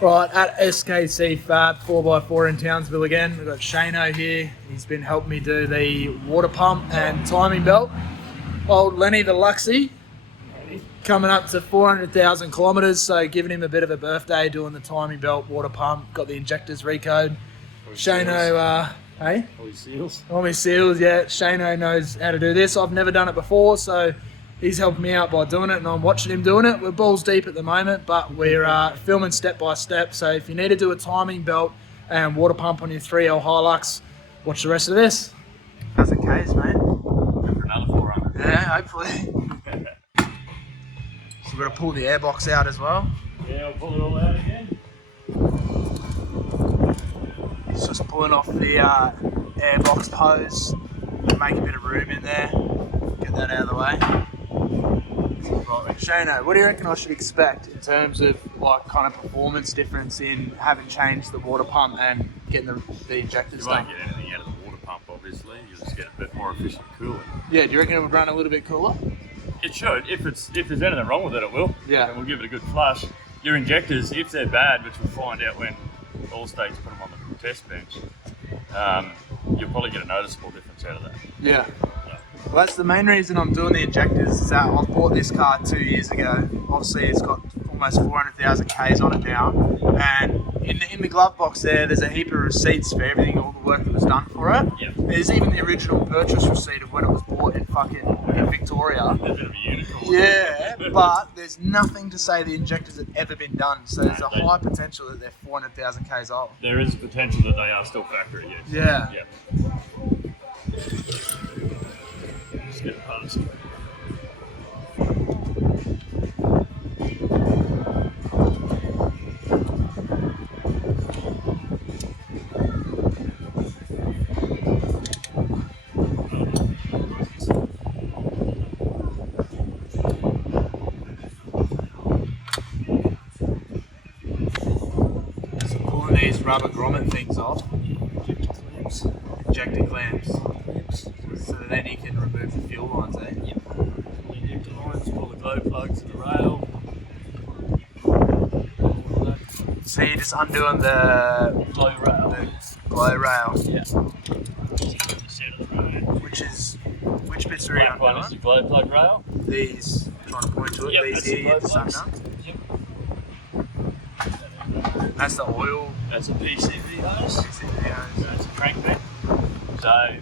Right, at SKC FAB 4x4 in Townsville again. We've got Shayno here. He's been helping me do the water pump and timing belt. Old Lenny the Luxy, coming up to 400,000 kilometres, so giving him a bit of a birthday doing the timing belt, water pump, got the Injectors recode. Shayno, hey? All his seals. All my seals, yeah. Shayno knows how to do this. I've never done it before, so he's helping me out by doing it, and I'm watching him doing it. We're balls deep at the moment, but we're filming step by step. So if you need to do a timing belt and water pump on your 3L Hilux, watch the rest of this. How's it case, mate? For another 400. Yeah, hopefully. So we've got to pull the airbox out as well. Yeah, I'll pull it all out again. It's just pulling off the airbox hose, make a bit of room in there, get that out of the way. Right, Shayno, what do you reckon I should expect in terms of like kind of performance difference in having changed the water pump and getting the injectors You done? won't get anything out of the water pump, obviously. You'll just get a bit more efficient cooling. Yeah, do you reckon it would run a little bit cooler? It should. If there's anything wrong with it, it will. Yeah. And we'll give it a good flush. Your injectors, if they're bad, which we'll find out when all states put them on the test bench, you'll probably get a noticeable difference out of that. Yeah. Well, that's the main reason I'm doing the injectors. Is that I bought this car 2 years ago. Obviously, it's got almost 400,000 Ks on it now. And in the glove box there's a heap of receipts for everything, all the work that was done for it. Yep. There's even the original purchase receipt of when it was bought in Victoria. There's a bit of a unicorn. Yeah, but there's nothing to say the injectors have ever been done. So there's a high potential that they're 400,000 Ks old. There is potential that they are still factory, yes. Yeah. Yep. Just get it past. So pulling these rubber grommet things off. Injector clamps. So then you can remove the fuel lines, eh? Yep. Injector lines, pull the glow plugs in the rail. So you're just undoing the Glow rail. glow rail, Yeah. Set of the rail. which bits are you Black one is the undoing? glow plug rail. These, trying to point to it, Yep, these that's here, the you glow just plugs. undone. Yep. That's the oil. That's a PCV hose. Yeah. That's a crank bed. So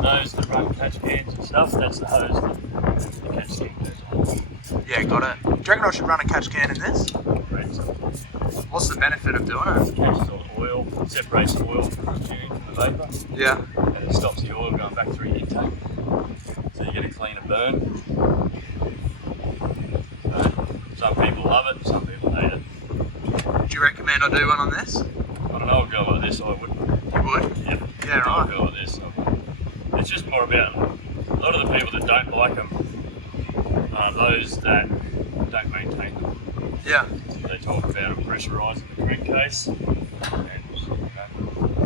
those that run catch cans and stuff, that's the hose that the catch can goes on. Yeah, got it. Do you reckon I should run a catch can in this? Correct. What's the benefit of doing it? Catches all the oil, separates the oil from the tune from the vapour, Yeah. and it stops the oil going back through your intake. So you get a cleaner burn. Some people love it, some people hate it. Do you recommend I do one on this? I don't know, a girl like this, I would. You would? Yeah, Yeah, right. A girl like this. It's just more about a lot of the people that don't like them are those that don't maintain them. Yeah. They talk about pressurising the crankcase and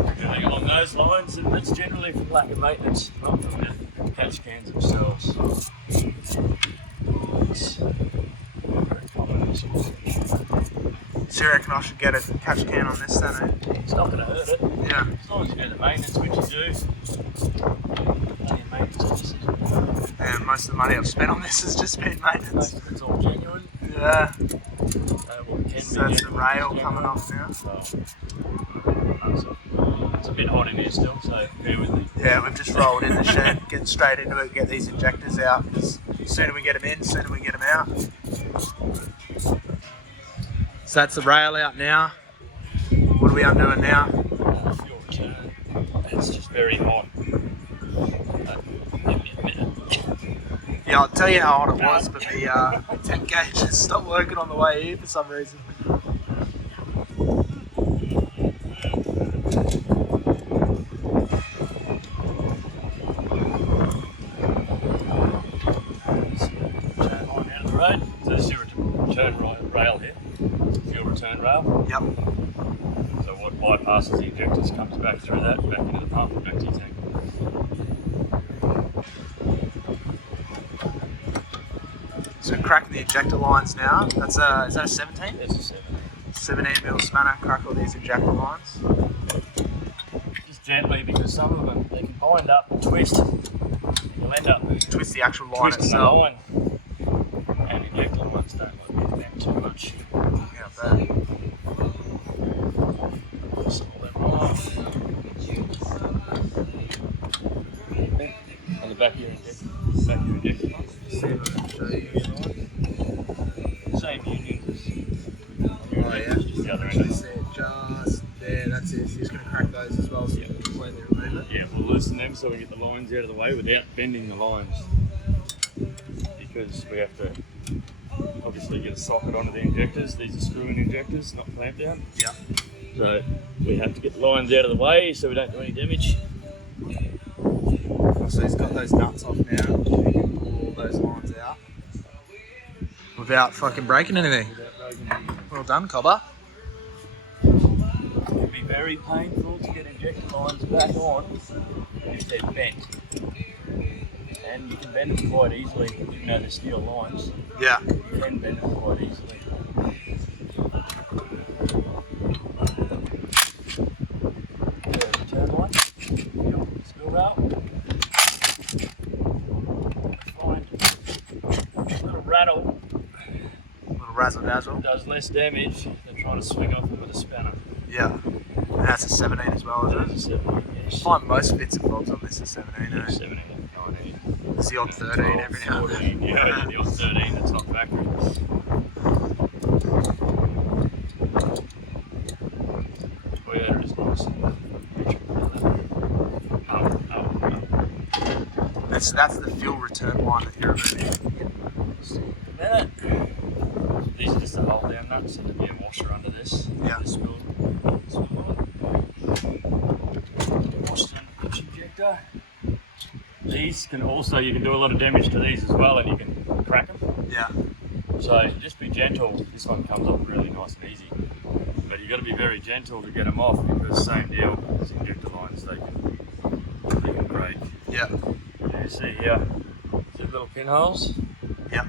everything along those lines, and that's generally from lack of maintenance, not from the catch cans themselves. It's very common issue. So you reckon I should get a catch can on this then, eh? It's not going to hurt it, Yeah. as long as you do the maintenance, which you do. Plenty of maintenance, obviously. And most of the money I've spent on this has just been maintenance. Most of it's all genuine. Yeah. Well, it can So be that's the genuine, rail genuine. coming off now. It's a bit hot in here still, so bear with me. Yeah, we've just rolled in the shed, getting straight into it, get these injectors out, because the sooner we get them in, the sooner we get them out. So that's the rail out now. What are we undoing now? Fuel return. It's just very hot. Give me a minute. Yeah, I'll tell you how hot it was, but the 10 gauge just stopped working on the way here for some reason. Turn line out of the road. So this is your return rail here. Fuel return rail. Yep. So what bypasses the injectors comes back through that, back into the pump and back to your tank. So cracking the injector lines now. That's is that a 17? That's a 7. 17mm spanner, crack all these injector lines. Just gently, because some of them, they can bind up and twist. You'll end up Twist the actual line twisting the itself. line. And injector lines don't like them too much. Yeah, bad. Pull them off. On the back of your injector. Back of your injector. Same union as Oh yeah. just the other end. Just there, that's it. So you're just going to crack those as well so you can completely remove it. Yeah, we'll loosen them so we get the lines out of the way without bending the lines. Because we have to obviously get a socket onto the injectors. These are screw-in injectors, not clamp down. Yeah. So we have to get the lines out of the way so we don't do any damage. So he's got those nuts off now. You can pull all those lines out without fucking breaking anything. Well done, Cobber. It can be very painful to get injector lines back on if they're bent. And you can bend them quite easily, even though they're steel lines. Yeah. You can bend them quite easily. Turn line. Spill out. Find a little rattle. Little razzle dazzle. Does less damage than trying to swing off it with a spanner. Yeah. And that's a 17 as well, is it? 17, I yes. find most bits and bobs on this are 17. Eh? 17, 19. There's the odd 13 every now and then. 14, yeah, the odd 13 that's not factory. Toyota is nice. That's the fuel return line that you're removing. These are just the hold down nuts, and there'll be a washer under this. Yeah. This will washed under each injector. These can also, you can do a lot of damage to these as well, and you can crack them. Yeah. So just be gentle. This one comes off really nice and easy. But you've got to be very gentle to get them off, because same deal as injector lines, they can break. Yeah. You see here, see the little pinholes? Yeah.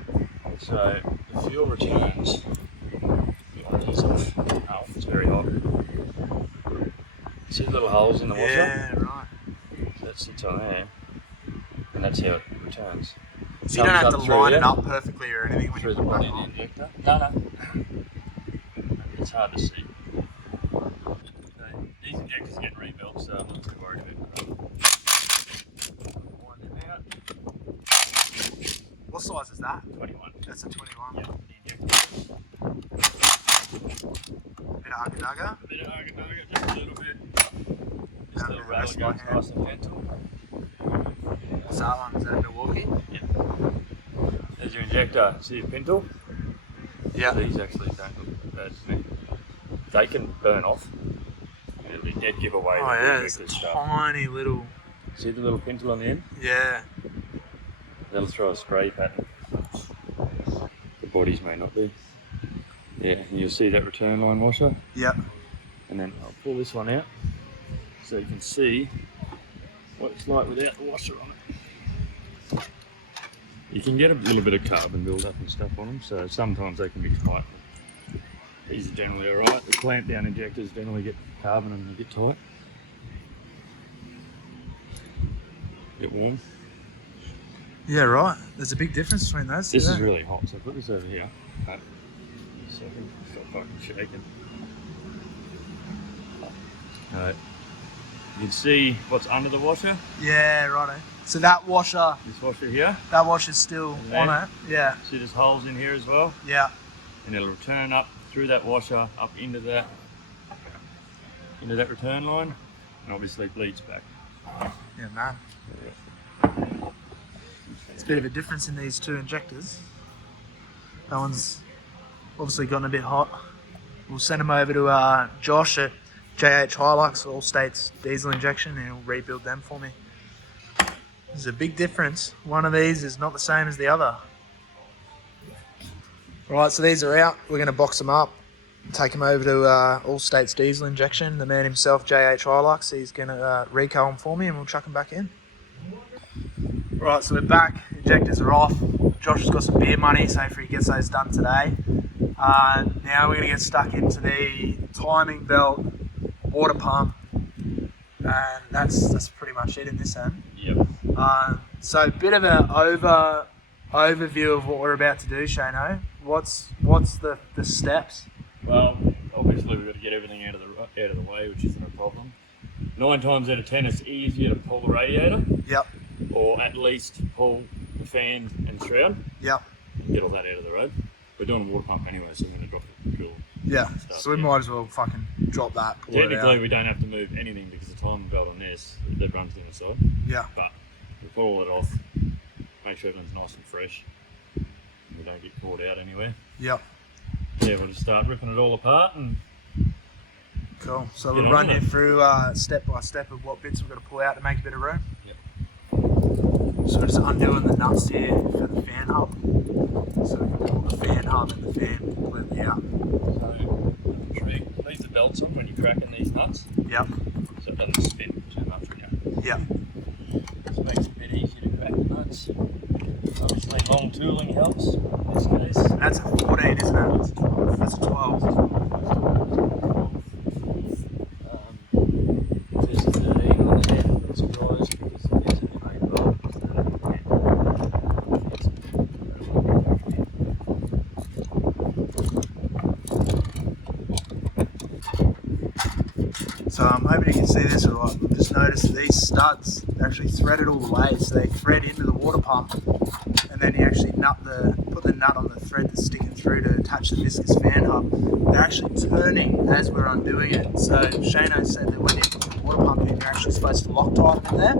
So the fuel returns. Oh, it's very hot. See the little holes in the washer? Yeah, right. So that sits on there, and that's how it returns. So you don't have to line it up perfectly or anything when Through you the put body that of the on. injector. No. It's hard to see. These injectors are getting rebuilt, so I'm not too worried about that. Wind them out. What size is that? 21. That's a 21. Yeah, the injector. Bit of agadaga. A bit of agadaga, just a little bit. Just a little rattle Rest my goes hand. nice and gentle. What's that one? Is that a Milwaukee? Yeah. There's your injector. See your pintle? Yeah. These actually don't look bad to me. They can burn off. It'll be dead giveaway. Oh with the yeah, it's a injector stuff. tiny little. See the little pintle on the end? Yeah. That'll throw a spray pattern. The bodies may not be. Yeah, and you'll see that return line washer. Yeah. And then I'll pull this one out so you can see what it's like without the washer on it. You can get a little bit of carbon build up and stuff on them, so sometimes they can be tight. These are generally alright. The clamp down injectors generally get carbon and they get tight. Get warm. Yeah, right. There's a big difference between those two. This is there. really hot, so put this over here. Right. So I can stop fucking shaking. Alright. You can see what's under the washer. Yeah, righto. So that washer, This washer here. that washer's still And on it. Yeah. See there's holes in here as well. Yeah. And it'll return up through that washer up into that return line, and obviously bleeds back. Yeah, man. It's a bit of a difference in these two injectors. That one's obviously gotten a bit hot. We'll send them over to Josh at JH Hilux, All States diesel injection, and he'll rebuild them for me. There's a big difference. One of these is not the same as the other. Right, so these are out. We're going to box them up, take them over to All States diesel injection. The man himself, JH Hilux, he's going to reco them for me, and we'll chuck them back in. Right, so we're back. Injectors are off. Josh has got some beer money, so hopefully he gets those done today. Now we're going to get stuck into the timing belt, water pump, and that's pretty much it in this end. Yep. So a bit of an overview of what we're about to do, Shayno. What's the steps? Well, obviously we've got to get everything out of the way, which isn't a problem. 9 times out of 10, it's easier to pull the radiator. Yep. Or at least pull the fan and shroud. Yep. And get all that out of the road. We're doing a water pump anyway, so we're going to drop the fuel. Yeah. So we might as well fucking drop that. Technically, we don't have to move anything because the timing belt on this, that runs to the side. Yeah. But we'll pull all it off, make sure everything's nice and fresh. We don't get caught out anywhere. Yep. Yeah, we'll just start ripping it all apart and. Cool. So we'll run you through step by step of what bits we've got to pull out to make a bit of room. Yep. So we're just undoing the nuts here for the fan hub. So we can pull the fan hub and the fan completely out. So leave the belts on when you're cracking these nuts. Yep. So it doesn't spin too much for you. Yep. This makes it a bit easier to crack the nuts. Obviously long tooling helps in this case. That's a 14, isn't it? That's a 12. There's a 13 on the end, I'm surprised because it is in the main bolt. So I'm hoping you can see this all right. Just notice that these studs actually threaded all the way, so they thread into the water pump, and then you actually put the nut on the thread that's sticking through to attach the viscous fan hub. They're actually turning as we're undoing it. So Shayno said that when you put the water pump in, you're actually supposed to Loctite them in there,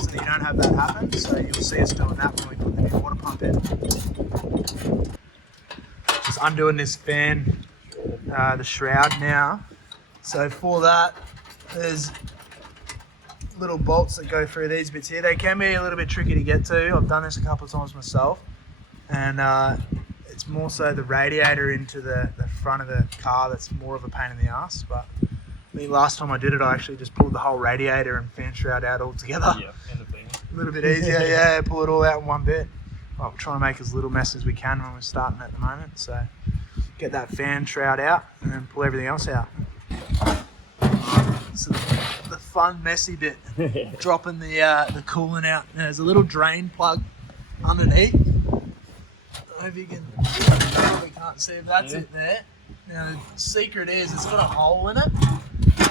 so that you don't have that happen. So you'll see us doing that when we put the new water pump in. Just undoing this fan, the shroud now. So for that, there's little bolts that go through these bits here. They can be a little bit tricky to get to. I've done this a couple of times myself, and it's more so the radiator into the front of the car that's more of a pain in the ass. But I think last time I did it, I actually just pulled the whole radiator and fan shroud out all together. Yeah, and the thing. A little bit easier, yeah, pull it all out in one bit. Well, we're trying to make as little mess as we can when we're starting at the moment. So get that fan shroud out and then pull everything else out. So the fun, messy bit, dropping the coolant out. And there's a little drain plug underneath. I hope you can, probably can't see if that's it there. Now the secret is it's got a hole in it.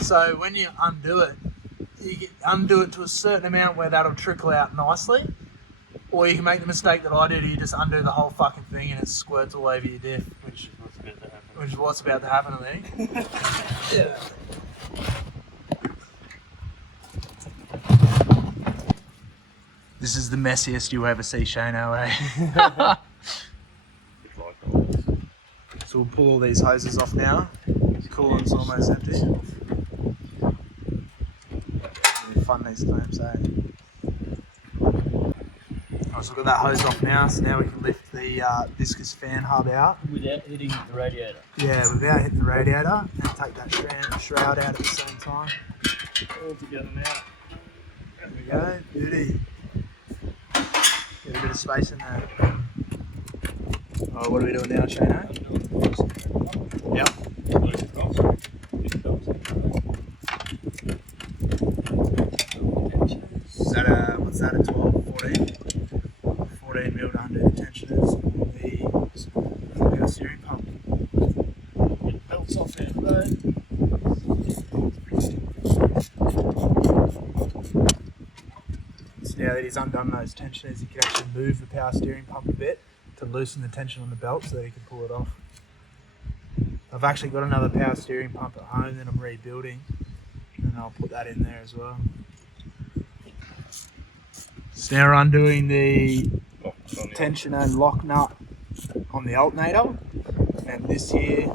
So when you undo it, undo it to a certain amount where that'll trickle out nicely. Or you can make the mistake that I did, you just undo the whole fucking thing and it squirts all over your diff. Which is what's about to happen, I think. Yeah. This is the messiest you ever see, Shayno, eh? So we'll pull all these hoses off now. The coolant's almost empty. Fun these times, eh? Alright, so we've got that hose off now, so now we can lift the viscous fan hub out. Without hitting the radiator. Yeah, without hitting the radiator, and take that shroud out at the same time. All together now. There we go, beauty. Get a bit of space in there. Oh, what are we doing now, Shayno? Yep. Is that what's that, a 12, 14? 14 mil to undo the tensioners on the power steering pump. Get belts off there though. So now that he's undone those tensioners, he can actually move the power steering pump a bit to loosen the tension on the belt so that he can pull it off. I've actually got another power steering pump at home that I'm rebuilding, and I'll put that in there as well. So now we're undoing the tensioner and lock nut on the alternator, and this here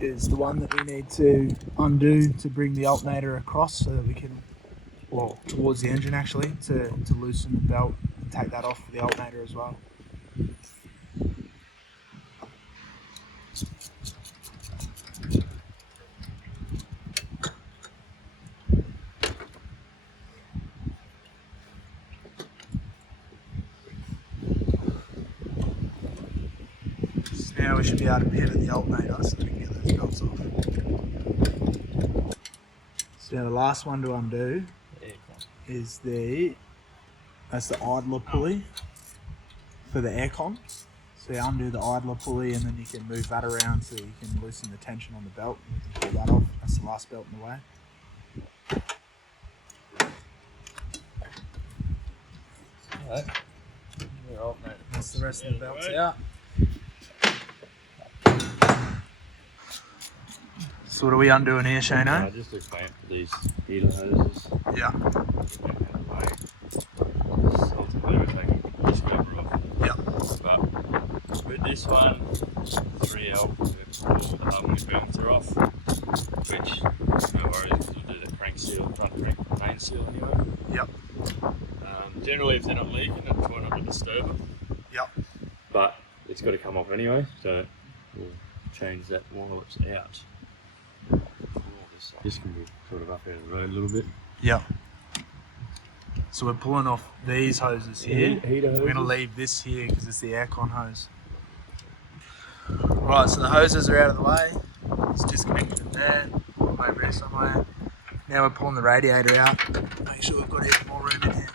is the one that we need to undo to bring the alternator across so that we can, well, towards the engine actually, to loosen the belt and take that off for the alternator as well. we should be able to pivot the alternator so that we can get those belts off. So now the last one to undo is that's the idler pulley for the aircon. So you undo the idler pulley and then you can move that around so you can loosen the tension on the belt and you can pull that off. That's the last belt in the way. Alright. Your alternator. That's the rest of the belts out. So what are we undoing here, Shayno? Just to clamp these heater hoses. Yeah. Ultimately, we're taking the scraper off. Yeah. But with this one, 3L, we've pulled the harmony balancer off, which no worries because we'll do the crank seal, front crank main seal anyway. Yep. Generally, if they're not leaking, I try not to disturb them. Yep. But it's got to come off anyway, so we'll change that while it's out. This can be sort of up out of the road a little bit. Yep. So we're pulling off these hoses here. Heater hoses. We're going to leave this here because it's the aircon hose. Right, so the hoses are out of the way. It's disconnected from there. Pull them over here somewhere. Now we're pulling the radiator out. Make sure we've got even more room in here.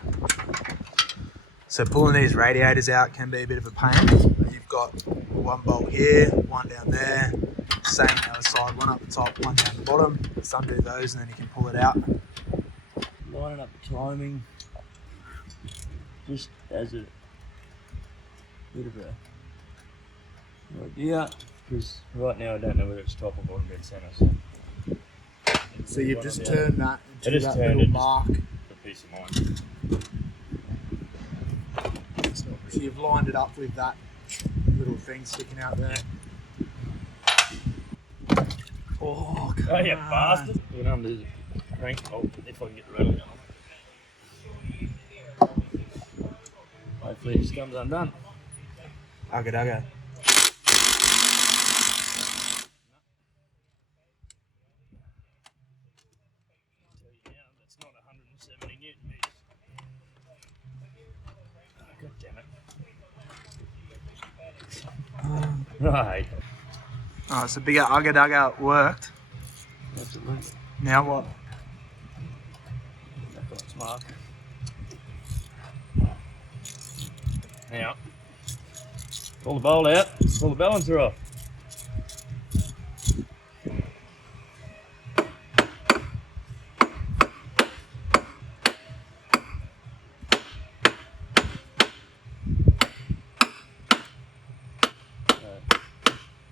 So pulling these radiators out can be a bit of a pain. You've got one bolt here, one down there. Same on the other side, one up the top, one down the bottom. Just undo those and then you can pull it out. Lining up the timing, just as a bit of a idea, because right now I don't know whether it's top or bottom dead centre. So you've just turned that into that turned little mark. For peace of mind. So you've lined it up with that little thing sticking out there. Oh, come Oh, you on. bastard! You know, there's a crank bolt if I can get the rattle down. Hopefully it just comes undone. Okay. Tell you now, that's not 170 newton meters. Oh, God damn it. Right. Oh, so bigger Ugga worked. Absolutely. Now what? That's got its mark. Now, pull the bolt out, pull the balancer off.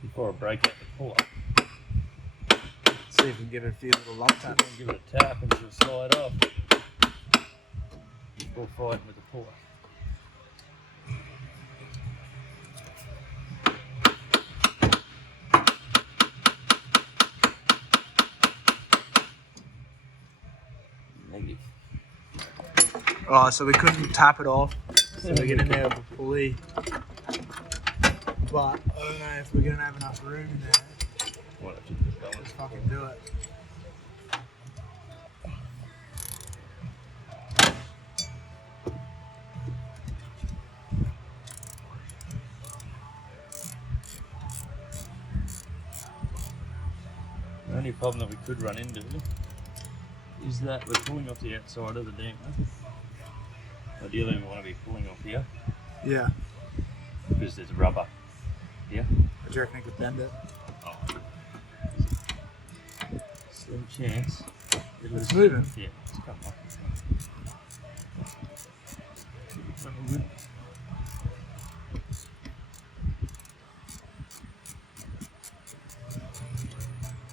Before I break out the puller, See if we can give it a few little love taps. give it a tap and she'll slide off before fighting with the puller. Negative. Oh, so we couldn't tap it off. So we're getting there with a pulley. But I don't know if we're going to have enough room in there. What, Let's fucking do it. The only problem that we could run into is that we're pulling off the outside of the damper. Ideally we want to be pulling off here Yeah. because there's rubber here. Do you reckon I could bend it? Oh. Slim chance. It's moving. Yeah, it's coming off. It's all good.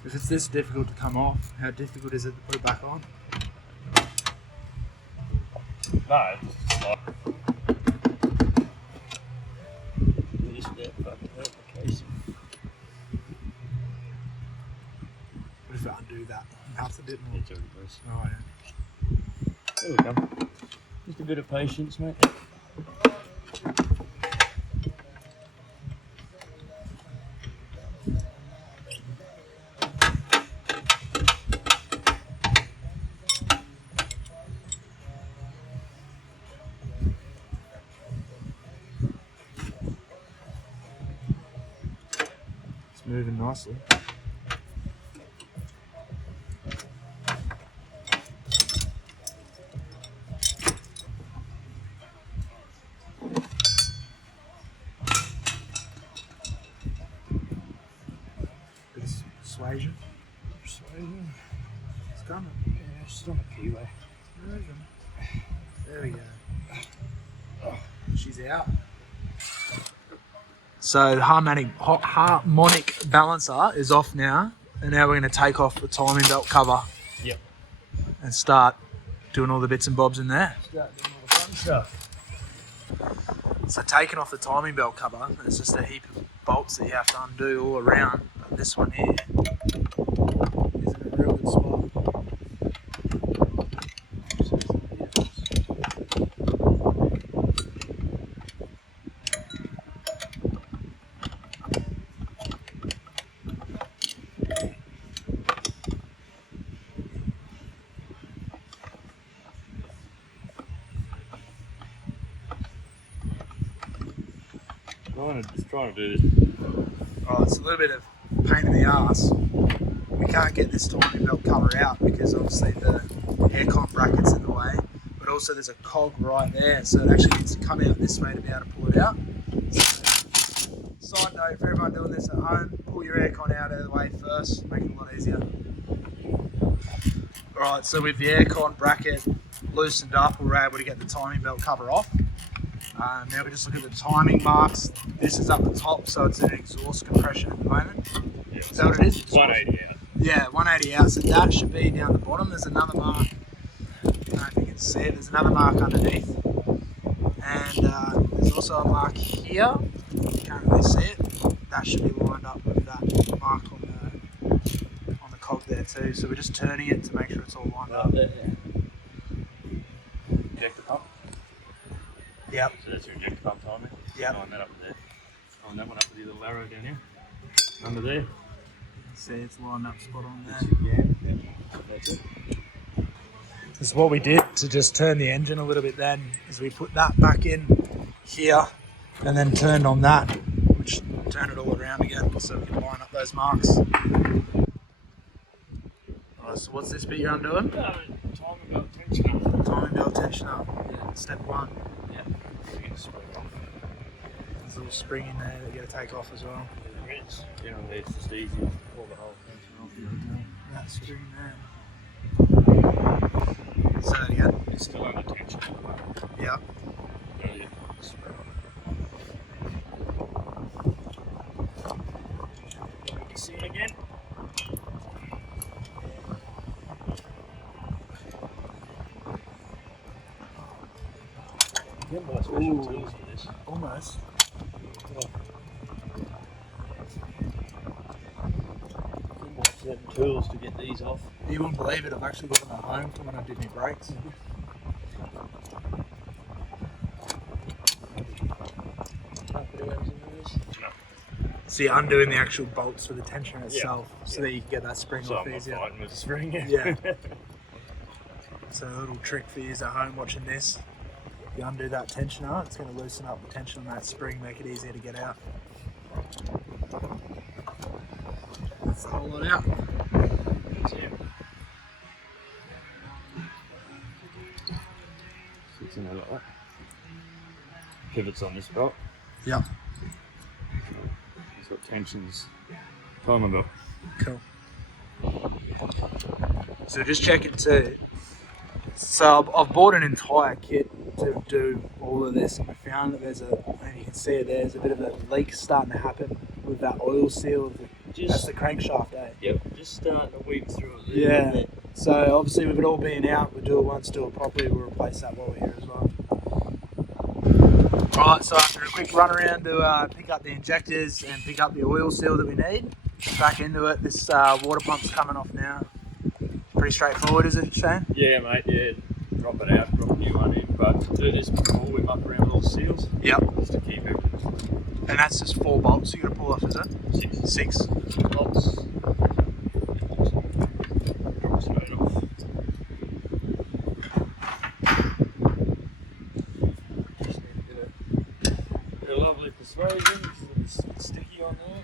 If it's this difficult to come off, how difficult is it to put it back on? No, it's like this that fucking hurt the casing. What if I undo that? That's a bit more. It's already loose. Oh, yeah. There we go. Just a bit of patience, mate. nicely. Bit of persuasion. Persuasion. It's coming. Yeah, she's on a keyway. There we go. She's out. So the harmonic balancer is off now, and now we're going to take off the timing belt cover. Yep. And start doing all the bits and bobs in there. Start doing all the fun stuff. So taking off the timing belt cover, there's just a heap of bolts that you have to undo all around. But this one here is in a real good spot. Just trying to do this. Oh, it's a little bit of pain in the ass. We can't get this timing belt cover out because obviously the aircon bracket's in the way, but also there's a cog right there, so it actually needs to come out this way to be able to pull it out. So, side note for everyone doing this at home, pull your aircon out of the way first, make it a lot easier. Alright, so with the aircon bracket loosened up, we're able to get the timing belt cover off. Now we just look at the timing marks. This is up the top, so it's an exhaust compression at the moment. Yeah, Is that what it is? 180 out. Yeah, 180 out. So that should be down the bottom. There's another mark. I don't know if you can see it. There's another mark underneath. And there's also a mark here. You can't really see it. That should be lined up with that mark on the cog there too. So we're just turning it to make sure it's all lined up. Injector pump. Yep. So that's your injector pump timing. Yep. Line that up there. Line that one up with the little arrow down here. Under there. See, it's lined up spot on there. That's your gap. Yep. That's it. This is what we did to just turn the engine a little bit then, is we put that back in here and then turned on that, which turned it all around again so we can line up those marks. Alright, so what's this bit you're undoing? Timing belt tensioner. Timing belt tensioner. Yeah. Step one. Yeah. There's a little spring in there that you got to take off as well. There is. Generally it's just easy to pull the whole tension off. That spring there. Say that again. It's still under tension at the moment. Yeah. Yeah. See it again. You can buy special tools for this. Almost. You can buy certain tools to get these off. You wouldn't believe it, I've actually got them at home from when I did my brakes. So you're undoing the actual bolts for the tensioner itself, so that you can get that spring So off I'm not easier. fighting with the spring. Yeah. So a little trick for you at home watching this. If you undo that tensioner, it's going to loosen up the tension on that spring, make it easier to get out. That's the whole lot out. That's it. Sits in there like that. Pivots on this belt. Yep. It's got tensions. Timing belt. Cool. So just check it too. So I've bought an entire kit to do all of this, and I found that there's and you can see it there's a bit of a leak starting to happen with that oil seal of that's the crankshaft, eh? Yep. Just starting to weep through it. Yeah. So obviously with it all being out, we'll do it once, do it properly, we'll replace that while we're here as well. Alright, so after a quick run around to pick up the injectors and pick up the oil seal that we need, back into it. This water pump's coming off now. Pretty straightforward, is it, Shane? Yeah, mate. Yeah. Drop it out, drop a new one in. But to do this before we muck around with all the seals. Yep. Just to keep it. And that's just 4 bolts you got to pull off, is it? 6. 6. Bolts. Drop straight off. Just need a bit of lovely persuasion. It's a bit sticky on there.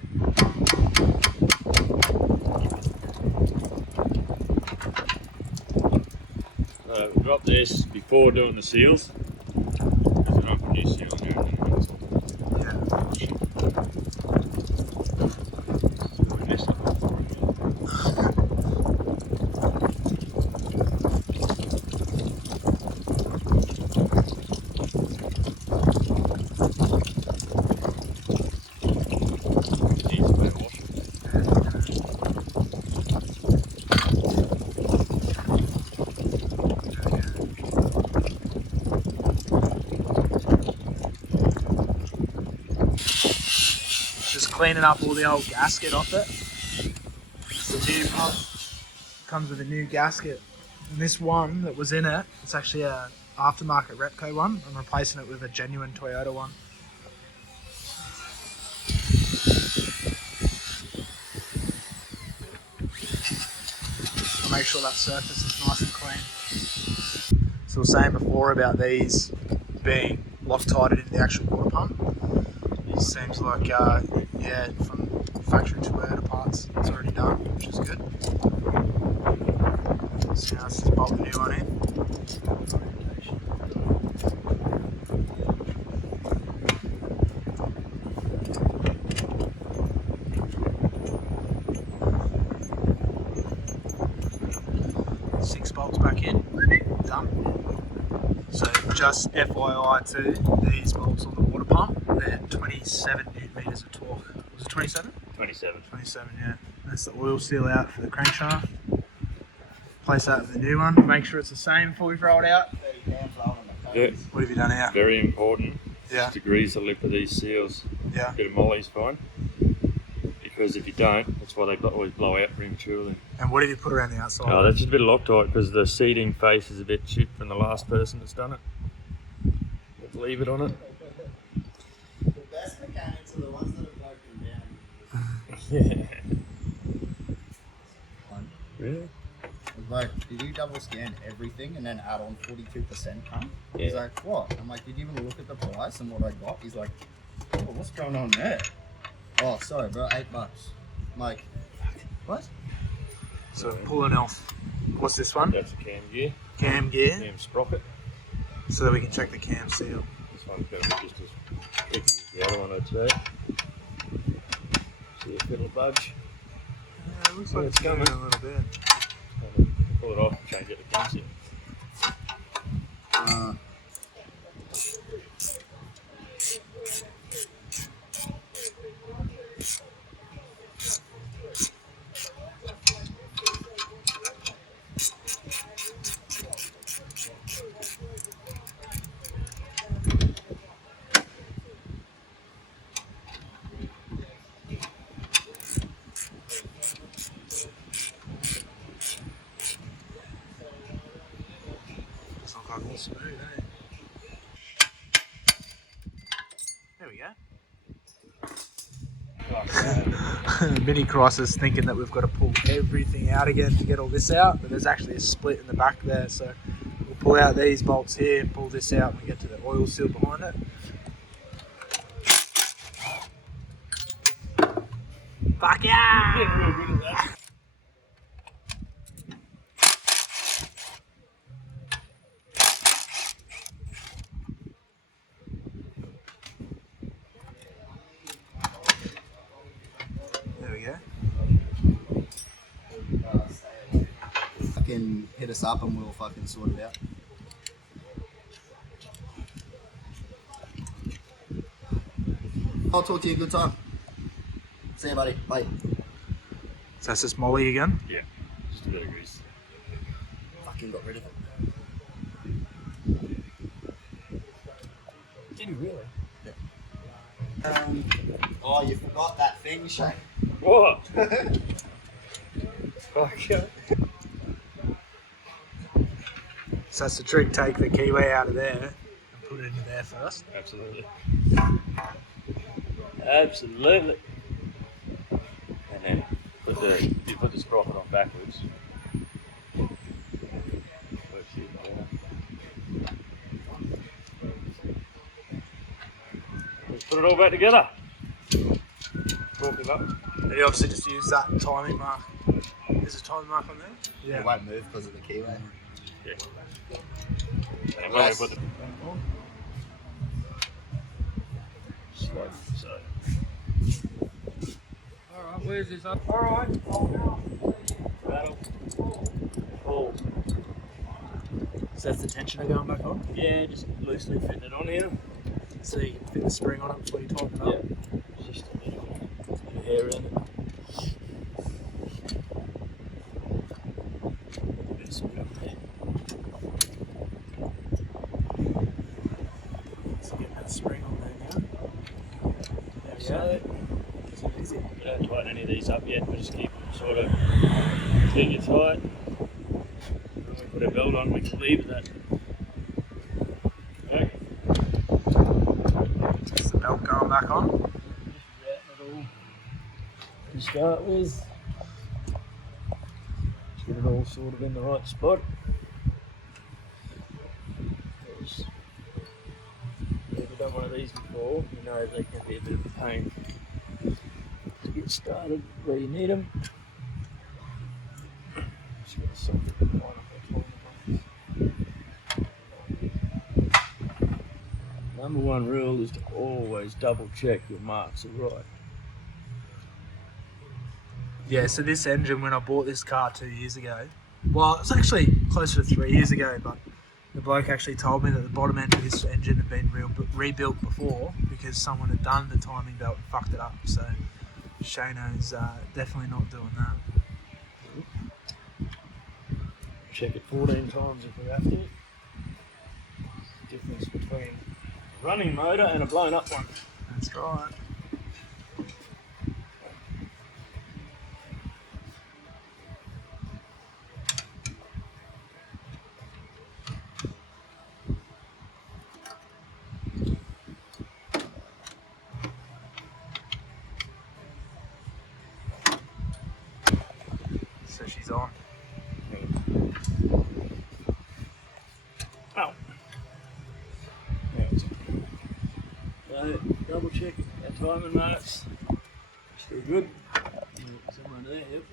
Drop this before doing the seals. There's an open new seal in there. Just cleaning up all the old gasket off it. It's a new pump. Comes with a new gasket. And this one that was in it, it's actually a aftermarket Repco one. I'm replacing it with a genuine Toyota one. I'll make sure that surface is nice and clean. So we were saying before about these being Loctited into the actual water pump. It seems like, yeah, from factory Toyota parts, it's already done, which is good. So now let's just bolt the new one in. 6 bolts back in, done. So just FYI too, these bolts on the water pump, they're 27 newton meters of torque. Was it 27? 27. 27, yeah. That's the oil seal out for the crankshaft. Place that with the new one. Make sure it's the same before we throw it out. Yeah. What have you done here? Very important. Yeah. Just to grease the lip of these seals. Yeah. A bit of moly's fine. Because if you don't, that's why they always blow out prematurely. And what have you put around the outside? Oh, that's just a bit of Loctite because the seating face is a bit chipped from the last person that's done it. Let's leave it on it. The best mechanics are the ones that have broken down. Yeah. Really? Like, did you double scan everything and then add on 42%? Huh? Yeah. He's like, what? I'm like, did you even look at the price and what I got? He's like, oh, what's going on there? Oh, sorry, bro, $8. I'm like, what? So pulling off, what's this one? That's the cam gear. Cam gear, Cam sprocket. so that we can check the cam seal. This one's got to be just as thick as the other one, I'd say. See if it'll budge. Yeah, it looks like it's coming. coming a little bit. Pull it off and change it to cam seal. All smooth, eh? There we go. Mini crisis thinking that we've got to pull everything out again to get all this out, but there's actually a split in the back there, so we'll pull out these bolts here and pull this out when we get to the oil seal behind it. Fuck yeah! There we go. Fucking hit us up and we'll fucking sort it out. I'll talk to you a good time. See you, buddy. Bye. So that's just Molly again. Yeah, just a bit of grease. Fucking got rid of it. Did you really? Oh, you forgot that thing, Shane. What? Fuck yeah. So that's the trick, take the keyway out of there and put it into there first. Absolutely. Absolutely. And then you put the sprocket on backwards. Let's put it all back together. Torque it up. And you obviously just use that timing mark. There's a timing mark on there? It won't move because of the keyway. Yeah. And when we put the back on, slow, so. Alright, where's this up? Alright, rattle, pull. So that's the tensioner going back on? Yeah, just loosely fitting it on here. So you can fit the spring on it before you tighten it up? Yeah, just a little bit of hair in it. Bit of there. So getting that spring on there now. There So, we go. Easy. we don't tighten any of these up yet, we just keep them sort of keep it tight. When we put a belt on, we can leave that. Okay. Is the belt going back on? Just routing it all to start with. Get it all sort of in the right spot. Because if you've done one of these before, you know they can be a bit of a pain to get started where you need them. Just got to socket the one up there. Number one rule is to always double check your marks are right. Yeah, so this engine, when I bought this car 2 years ago, well, it was actually closer to 3 years ago, but the bloke actually told me that the bottom end of this engine had been rebuilt before because someone had done the timing belt and fucked it up. So Shayno's definitely not doing that. Check it 14 times if we have to. Difference between a running motor and a blown up one. That's right. So she's on. Ow. So, double check our timing marks. Still good. Somewhere there, yep.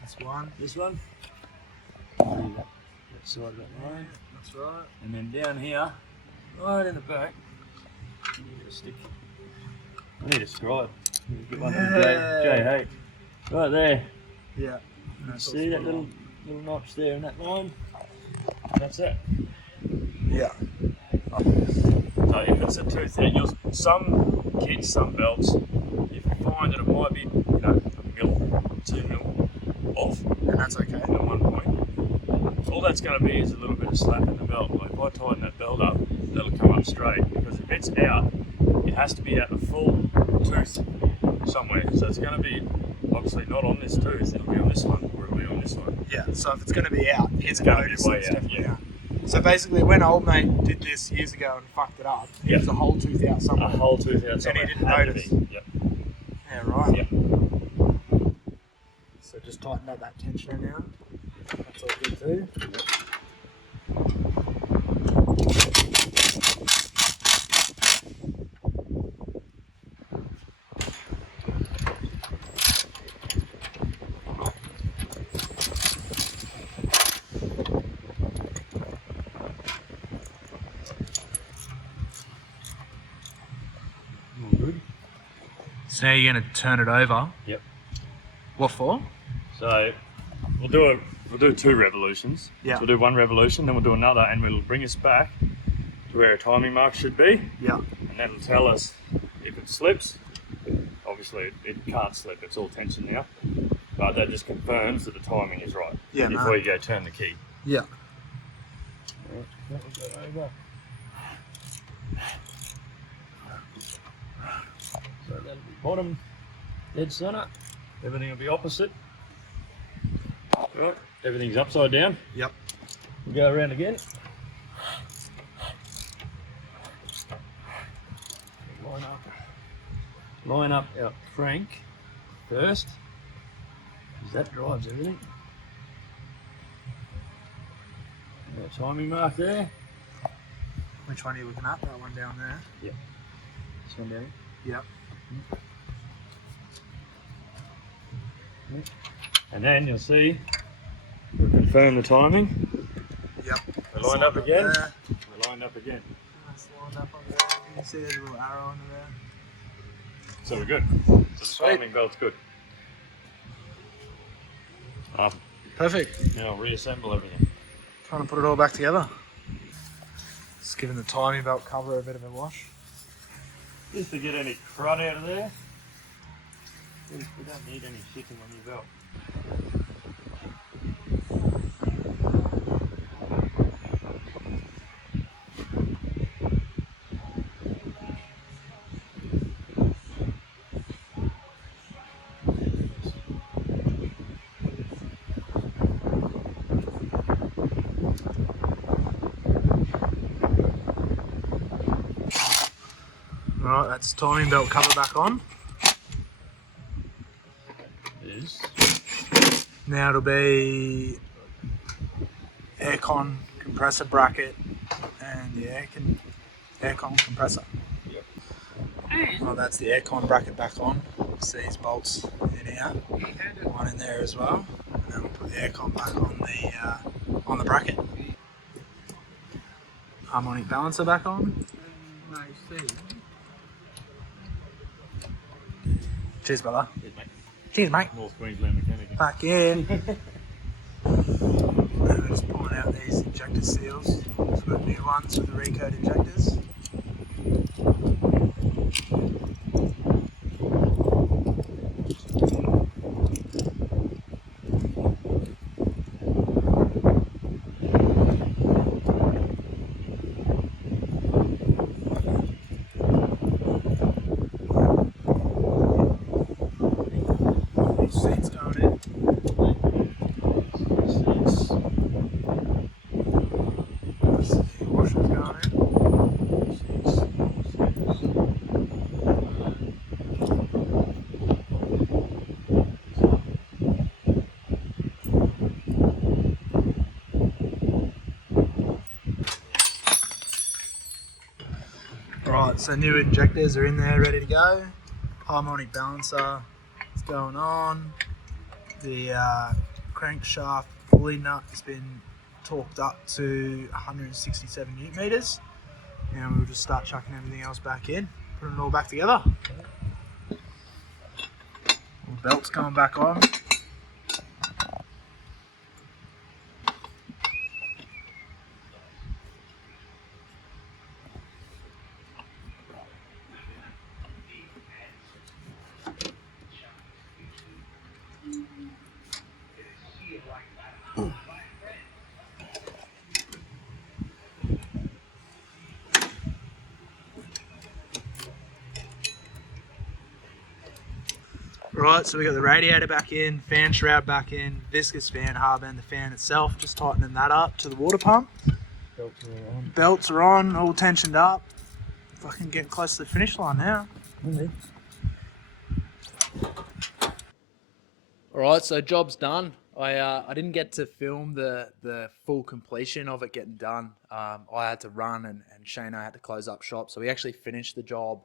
That's one. This one. That side of that line. That's right. And then down here, right in the back, you need a stick. I need a scribe. Get one from J8. Right there. Yeah. See that little notch there in that line? That's it. Yeah. So if it's a tooth out, some kits, some belts, you find that it might be, a mil, 2 mil off. And that's okay. At one point. All that's going to be is a little bit of slap in the belt. Like if I tighten that belt up, that'll come up straight. Because if it's out, it has to be at a full tooth somewhere. So it's going to be obviously not on this tooth. It'll be on this one, or it'll be on this one. Yeah, so if it's going to be out, It's going to be way it's out. definitely Yeah. out. So basically, when old mate did this years ago and fucked it up, Yeah. there's a whole tooth out A somewhere. whole tooth out And somewhere. he didn't Had to notice. be. Yep. Yeah, right. Yep. So just tighten up that tensioner now. That's all good too. All good. So now you're going to turn it over. Yep. What for? So we'll do 2 revolutions. Yeah. So we'll do 1 revolution, then we'll do another, and it'll bring us back to where a timing mark should be, Yeah. and that'll tell us if it slips. Obviously, it can't slip; it's all tension now. But that just confirms that the timing is right. Yeah, Before no. you go turn the key. Yeah. That will go over. So that'll be bottom, dead center. Everything will be opposite. Right, everything's upside down. Yep. We'll go around again. Line up our crank first, because that drives everything. And our timing mark there. Which one are you looking at? That one down there? Yep. This one down. Yep. And then you'll see, we'll confirm the timing. Yep. lined up again? There. We're lined up again. Nice lined up on there. You can see there's a little arrow under there. So we're good. So the Sweet. timing belt's good. Awesome. Perfect. Now I'll reassemble everything. Trying to put it all back together. Just giving the timing belt cover a bit of a wash. Just to get any crud out of there. We don't need any shitting on your belt. Alright, that's timing belt cover back on. Is Now it'll be aircon compressor bracket and the aircon compressor. Yep. Well, that's the aircon bracket back on. See these bolts in here, one in there as well. And then we'll put the aircon back on the bracket. Harmonic balancer back on. Cheers, brother. Cheers, mate. Cheers, mate. North Queensland mechanic. Back in. We're just pulling out these injector seals. So we've got new ones with the recode injectors. Seats going in. Washers going in. Right, so new injectors are in there, ready to go. Harmonic balancer is going on. The crankshaft pulley nut has been torqued up to 167 newton meters. And we'll just start chucking everything else back in, putting it all back together. The belt's going back on. Right, so we got the radiator back in, fan shroud back in, viscous fan hub and the fan itself, just tightening that up to the water pump. Belts are on. Belts are on, all tensioned up. Fucking getting close to the finish line now. Alright, so job's done. I didn't get to film the full completion of it getting done. I had to run and Shayno had to close up shop, so we actually finished the job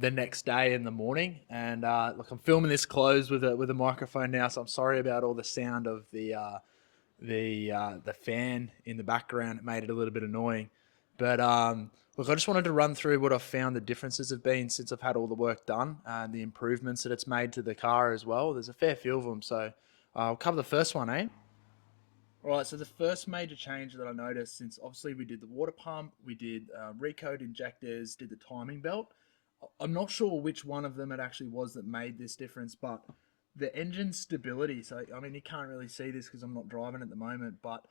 the next day in the morning. And look, I'm filming this closed with a microphone now, so I'm sorry about all the sound of the fan in the background. It made it a little bit annoying. But look, I just wanted to run through what I've found the differences have been since I've had all the work done and the improvements that it's made to the car as well. There's a fair few of them, so I'll cover the first one, eh? Right, so the first major change that I noticed since obviously we did the water pump, we did recode injectors, did the timing belt. I'm not sure which one of them it actually was that made this difference, but the engine stability. So, I mean, you can't really see this because I'm not driving at the moment, but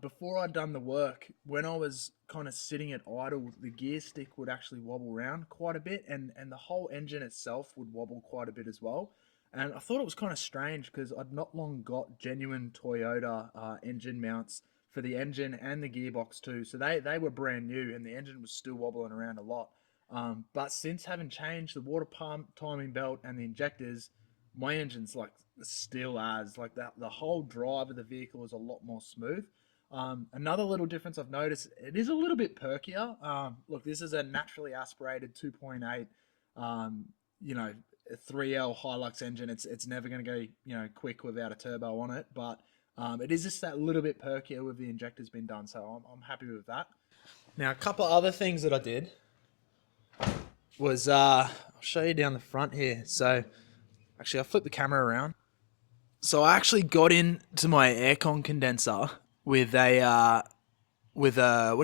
before I'd done the work, when I was kind of sitting at idle, the gear stick would actually wobble around quite a bit, and the whole engine itself would wobble quite a bit as well. And I thought it was kind of strange because I'd not long got genuine Toyota engine mounts for the engine and the gearbox too. So they were brand new and the engine was still wobbling around a lot. But since having changed the water pump, timing belt, and the injectors, my engine's like still as like that. The whole drive of the vehicle is a lot more smooth. Another little difference I've noticed, it is a little bit perkier. Look, this is a naturally aspirated 2.8, you know, a 3L Hilux engine. It's never going to go, you know, quick without a turbo on it. But It is just that little bit perkier with the injectors been done, so I'm happy with that. Now, a couple other things that I did was, I'll show you down the front here. So, actually, I'll flip the camera around. So I actually got into my aircon condenser with a, what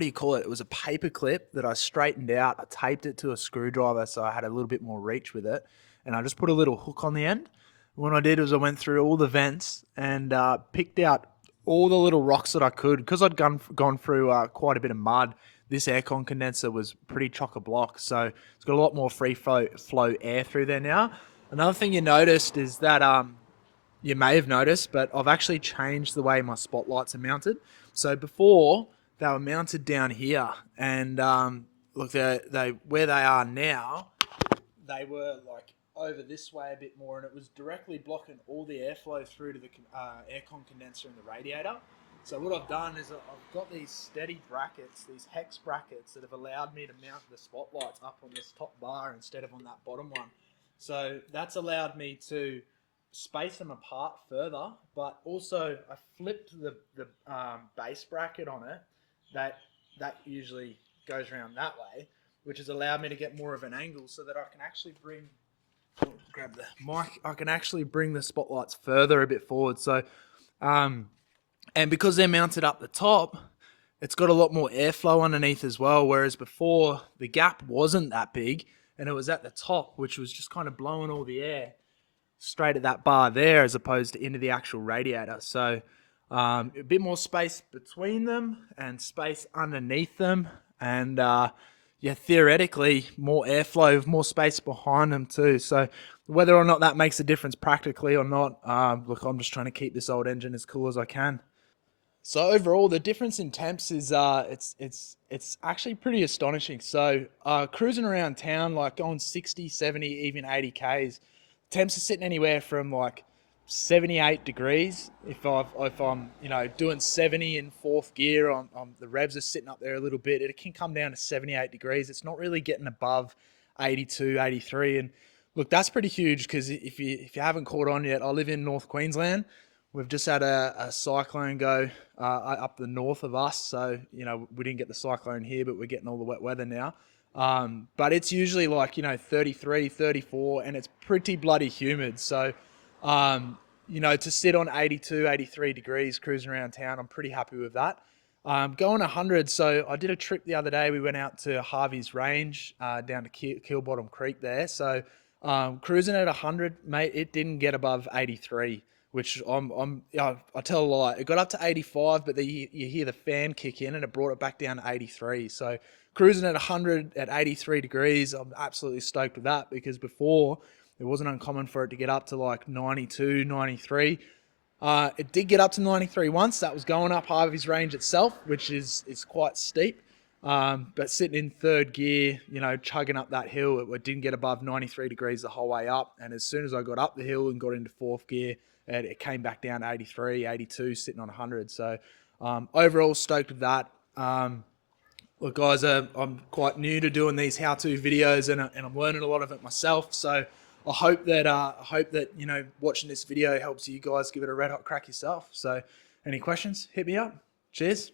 do you call it? It was a paper clip that I straightened out. I taped it to a screwdriver so I had a little bit more reach with it. And I just put a little hook on the end. What I did was I went through all the vents and picked out all the little rocks that I could. Because I'd gone through quite a bit of mud, this aircon condenser was pretty chock-a-block. So it's got a lot more free flow air through there now. Another thing you noticed is that you may have noticed, but I've actually changed the way my spotlights are mounted. So before, they were mounted down here, and look, they where they are now, they were like over this way a bit more, and it was directly blocking all the airflow through to the aircon condenser and the radiator. So what I've done is I've got these steady brackets, these hex brackets that have allowed me to mount the spotlights up on this top bar instead of on that bottom one. So that's allowed me to space them apart further, but also I flipped the base bracket on it. That usually goes around that way, which has allowed me to get more of an angle so that I can actually grab the mic, I can actually bring the spotlights further a bit forward. So, and because they're mounted up the top, it's got a lot more airflow underneath as well, whereas before the gap wasn't that big and it was at the top, which was just kind of blowing all the air straight at that bar there as opposed to into the actual radiator. So a bit more space between them and space underneath them, and yeah, theoretically more airflow, more space behind them too. So whether or not that makes a difference practically or not, look, I'm just trying to keep this old engine as cool as I can. So overall, the difference in temps is it's actually pretty astonishing. So cruising around town, like going 60, 70, even 80 Ks, temps are sitting anywhere from like 78 degrees. If I'm doing 70 in fourth gear, on the revs are sitting up there a little bit. It can come down to 78 degrees. It's not really getting above 82, 83. And look, that's pretty huge because if you haven't caught on yet, I live in North Queensland. We've just had a cyclone go up the north of us. So, we didn't get the cyclone here, but we're getting all the wet weather now. But it's usually like, 33, 34, and it's pretty bloody humid. So, to sit on 82, 83 degrees cruising around town, I'm pretty happy with that. Going 100, so I did a trip the other day. We went out to Harvey's Range down to Keelbottom Creek there. So cruising at 100, mate, it didn't get above 83. Which I tell a lie. It got up to 85, but you hear the fan kick in and it brought it back down to 83. So cruising at 100 at 83 degrees, I'm absolutely stoked with that because before it wasn't uncommon for it to get up to like 92, 93. It did get up to 93 once. That was going up Harvey's Range itself, which is quite steep. But sitting in third gear, chugging up that hill, it didn't get above 93 degrees the whole way up. And as soon as I got up the hill and got into fourth gear, it came back down to 83, 82, sitting on 100. So overall, stoked with that. Look, guys, I'm quite new to doing these how-to videos, and I'm learning a lot of it myself. So I hope that watching this video helps you guys give it a red hot crack yourself. So any questions, hit me up. Cheers.